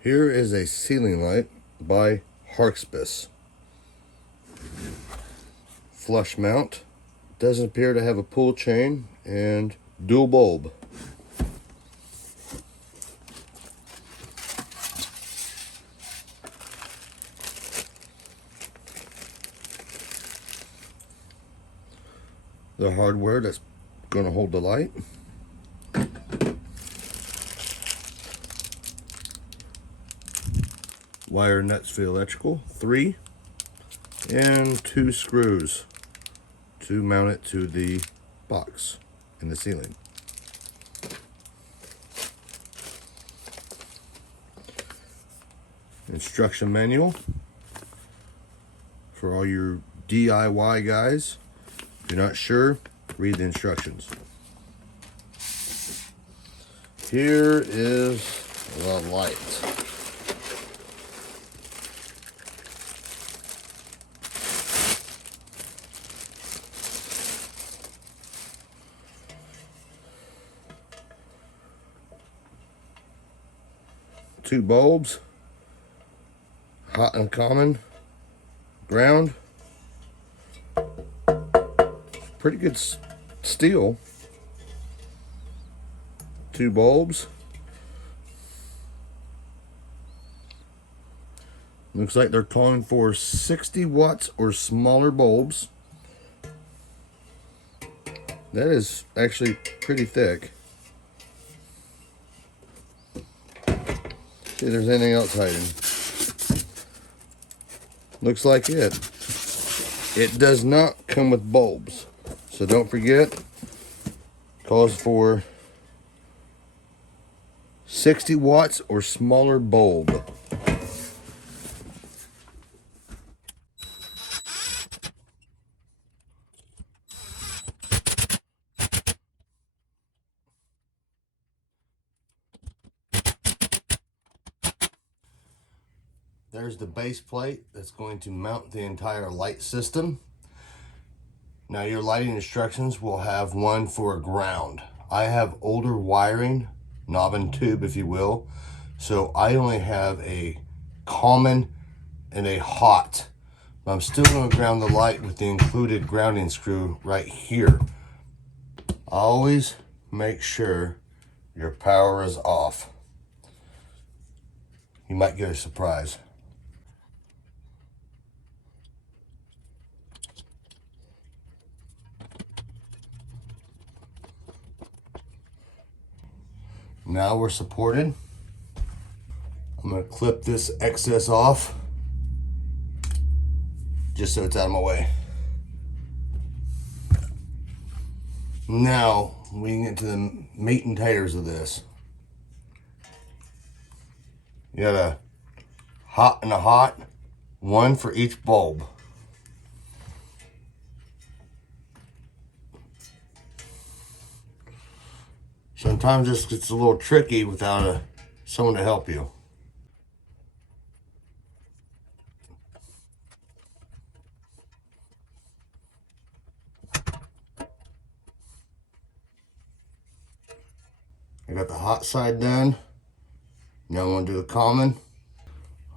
Here is a ceiling light by HRXBSE. Flush mount. Doesn't appear to have a pull chain and dual bulb. The hardware that's going to hold the light. Wire nuts for the electrical, 3, and 2 screws to mount it to the box in the ceiling. Instruction manual for all your DIY guys. If you're not sure, read the instructions. Here is the light. Two bulbs, hot and common, ground. Pretty good steel. 2 bulbs. Looks like they're calling for 60 watts or smaller bulbs. That is actually pretty thick. See if there's anything else hiding. Looks like it. It does not come with bulbs. So don't forget, calls for 60 watts or smaller bulb. There's the base plate that's going to mount the entire light system. Now your lighting instructions will have one for ground. I have older wiring, knob and tube if you will, so I only have a common and a hot. But I'm still going to ground the light with the included grounding screw right here. Always make sure your power is off. You might get a surprise. Now we're supported. I'm going to clip this excess off just so it's out of my way. Now we can get to the meat and taters of this. You got a hot and a hot, one for each bulb. Sometimes this gets a little tricky without someone to help you. I got the hot side done. Now I'm going to do the common.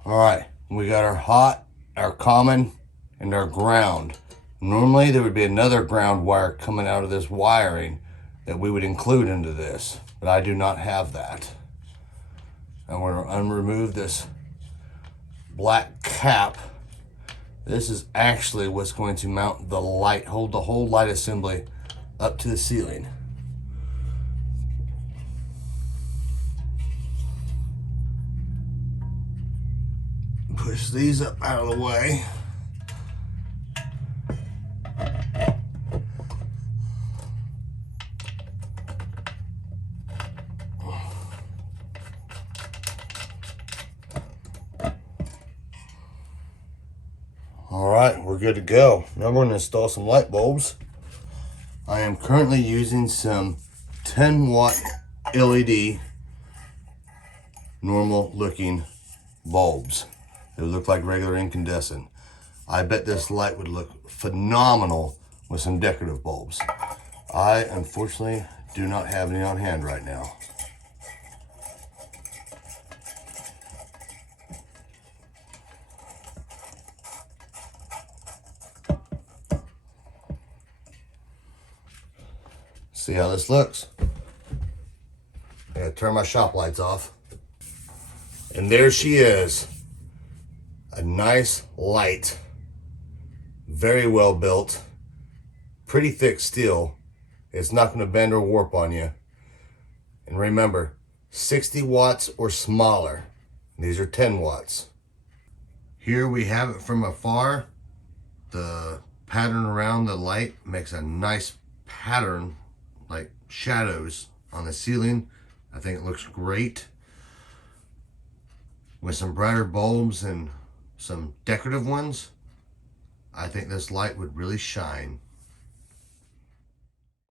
All right, we got our hot, our common, and our ground. Normally there would be another ground wire coming out of this wiring that we would include into this, but I do not have that. I'm going to unremove this black cap. This is actually what's going to mount the light, hold the whole light assembly up to the ceiling. Push these up out of the way. All right, we're good to go. Now we're going to install some light bulbs. I am currently using some 10 watt LED normal looking bulbs. They look like regular incandescent. I bet this light would look phenomenal with some decorative bulbs. I unfortunately do not have any on hand right now. See how this looks? I gotta turn my shop lights off. And there she is. A nice light. Very well built. Pretty thick steel. It's not gonna bend or warp on you. And remember, 60 watts or smaller. These are 10 watts. Here we have it from afar. The pattern around the light makes a nice pattern, like shadows on the ceiling. I think it looks great. With some brighter bulbs and some decorative ones, I think this light would really shine.